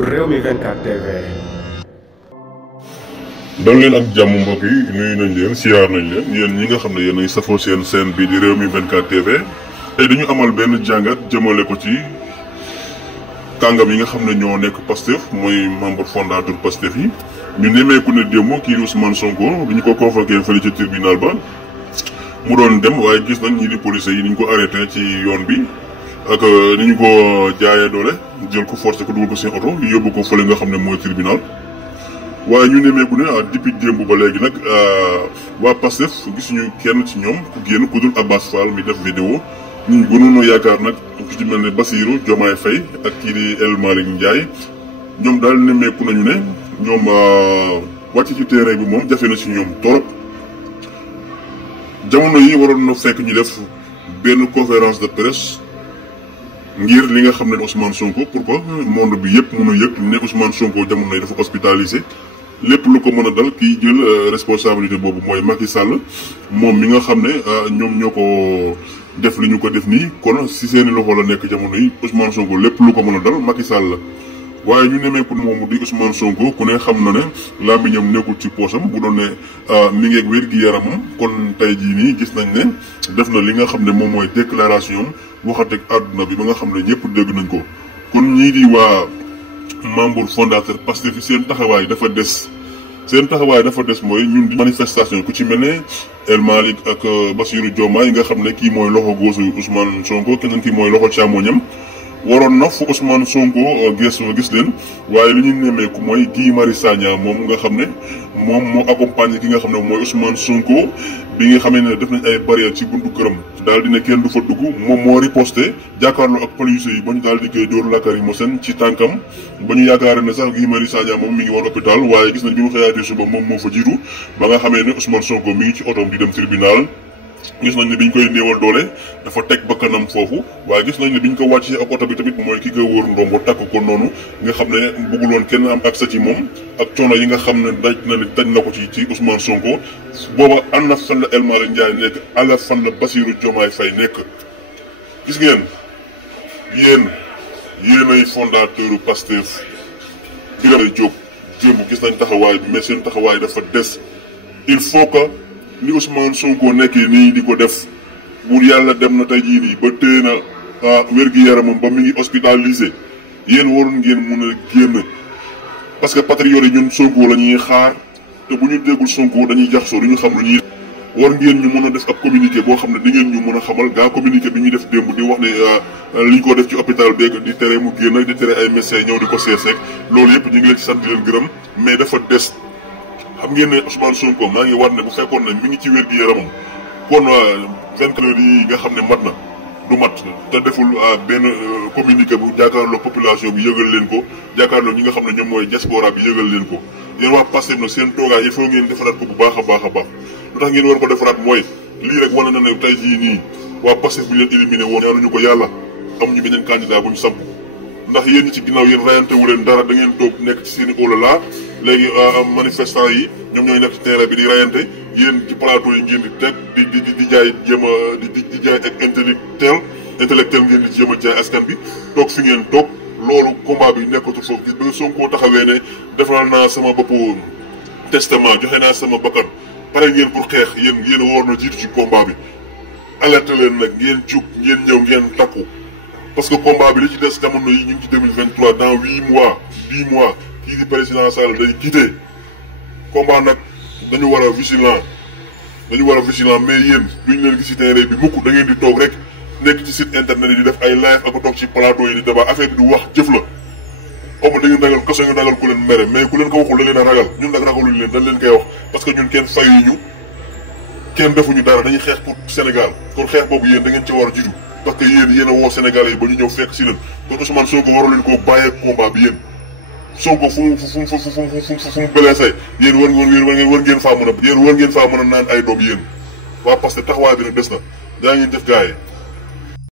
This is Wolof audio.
Réwmi 24 TV. dal leen ak jàmm mbokk yi nuyu nañ leen siyaar nañ leen yéen ñi nga xam ne yéen ay safoo seen chaîne bi di Réwmi 24 TV tey dañu amal benn jàngat jëmale ko ci kàngam yi nga xam ne ñoo nekk Pastef mooy membre fondateur Pastef yi ñu nemmeeku ne démb kii di Ousmane Sonko bi ñu ko convoqué fële ci tribunal ba mu doon dem waaye gis nañ ñi di policiers yi ni ñu ko arrêté ci yoon bi ak ni ñu ko jaayee doole jël ko forcé ko dugal ko seen oto yóbbu ko fële nga xam ne mooy tribunal. waaye ñu nemmeeku ne depuis démb ba léegi nag waa Pastef gisuñu kenn ci ñoom ku génn ku dul Abbas Fall mi def vidéo ñu gënoon a yaakaar nag ku ci mel ne Bassirou Diomaye Faye ak kii di El Malick Ndiaye ñoom daal nemmeeku nañu ne ñoom wàcc ci terrain bi moom jafe na ci ñoom torop jamono yi waroon na fekk ñu def benn conférence de presse ngir li nga xam ne Ousmane Sonko pour que monde bi yëpp mën a yëg ne Ousmane Sonko jamono yi dafa hospitalisé lépp lu ko mën a dal kiy jël responsabilité boobu mooy Macky Sall moom mi nga xam ne ñoom ñoo ko def li ñu ko def nii kon si seeni loxo la nekk jamono yi Ousmane Sonko lépp lu ko mën a dal Macky Sall la. waaye ñu nemmeeku moomu di Ousmane Sonko ku ne xam na ne làmmiñam nekkul ci poosam bu doon ne mi ngi ak wér gi yaramam kon tey jii nii gis nañ ne def na li nga xam ne moom mooy déclaration waxateeg àdduna bi ba nga xam ne ñëpp dégg nañ ko. kon ñii di waa membre fondateur Pastef fi seen taxawaay dafa des mooy ñun di manifestation ku ci mel ne El Malick ak Bassirou Diomaye nga xam ne kii mooy loxo góosu Ousmane Sonko keneen kii mooy loxo càmmoñam. waroon na fu Ousmane Sonko gis leen waaye li ñu nemmeeku mooy Guy Marius Sagna moom nga xam ne moom moo accompagné ki nga xam ne mooy Ousmane Sonko bi nga xamee ne def nañ ay barrière ci buntu këram daal dina kenn du fa dugg moom moo riposté jàkkaarloo ak police yi ba ñu daal di koy dóor lacrymogène ci tànkam ba ñu yaakaar ne sax Guy Marius Sagna moom mi ngi woon hôpital waaye gis nañ bi mu xëyaatee suba moom moo fa jiitu ba nga xamee ne Ousmane Sonko mi ngi ci otoom di dem tribunal. gis nañ ne biñ koy néewal doole dafa teg bakkanam foofu waaye gis nañ ne biñ ko wàccee ak oto bi tamit mooy ki nga wër ndombo takk ko noonu nga xam ne bëggul woon kenn am accès ci moom ak coono yi nga xam ne daj na ko ci Ousmane Sonko booba am na fan la El Malick Ndiaye nekk ala fan la Bassirou Diomaye Faye nekk. gis ngeen yéenay fondateur Pastef Birame Diop jéem gis nañ taxawaay bi mais seen taxawaay dafa des il faut que. ni Ousmane Sonko nekkee nii di ko def buur yàlla dem na tey jii nii ba téye na wér-gi-yaramam ba mu ngi hospitalisé yéen waroon ngeen mun a génn parce que patriotes yi ñun Sonko la ñuy xaar te bu ñu déggul Sonko dañuy jaxasoo du ñu xam lu ñuy. war ngeen ñu mën a def ab communiqué boo xam ne di ngeen ñu mën a xamal gaa communiqué bi ñuy def démb di wax ne li ñu ko def ci hôpital beeg di tere mu génn di tere ay médecins ñëw di ko seeseek loolu yëpp ñu ngi leen ci sant di leen gërëm mais dafa des. xam ngeen ne Ousmane Sonko maa ngi war ne bu fekkoon ne mi ngi ci wér gi yaramam kon 24 heures yi nga xam ne mat na du mat te deful benn communiqué bu jàkkaarloo population bi yëgal leen ko jàkkaarloo ñi nga xam ne ñoom mooy diaspora bi yëgal leen ko. yéen waa Pastef nag seen toogaay il faut ngeen defaraat ko bu baax a baax lu tax ngeen war ko defaraat mooy lii rek wane na ne tey jii nii waa Pastef bu ñu leen éliminé woon ñaanuñu ko yàlla amuñu beneen candidat bu ñu samp ndax yéen ñi ci ginnaaw yéen rayante wu leen dara da ngeen toog nekk ci seen i olala léegi manifestants yi ñoom ñooy nekk ci terrain bi di rayante yéen ci plateau yi ngeen di teg di jaay jéem a di jaay ak intellectuel ngeen di jéem a jaay askan bi toog fi ngeen toog loolu combat bi nekkatul foofu gis ba Sonko taxawee ne defal naa sama bopp testament joxe naa sama bakkan pare ngeen pour xeex yéen a war na jiitu ci combat bi alerte leen nag ngeen jug ngeen ñëw ngeen takku. parce que combat bi li ci des jamono yi ñu ngi ci 2023 dans 8 mois 10 mois kii di président Sall day quitté combat nag dañu war a vigilant mais yéen duñ leen gis ci terrain bi mukk da ngeen di toog rek nekk ci site internet yi di def ay live ak toog ci plateau yi di débat affaire bi du wax jëf la. xaw ma da ngeen ragal kaso ngeen ragal ku leen mere mais ku leen ko waxul da leen a ragal ñun nag ragaluñ leen dañ leen koy wax parce que ñun kenn fayuñu kenn defuñu dara dañuy xeex pour Sénégal kon xeex boobu yéen da ngeen ci war a jiitu. parce que yéen a woo Sénégalais yi ba ñu ñëw fekk si leen kon Ousmane Sonko waroon leen koo bàyyee combat bi yéen Sonko fu mu blessé yéen war ngeen faa mën a naan ay doom yéen waa parce que taxawaay bi nag des na daa ngeen def gars yi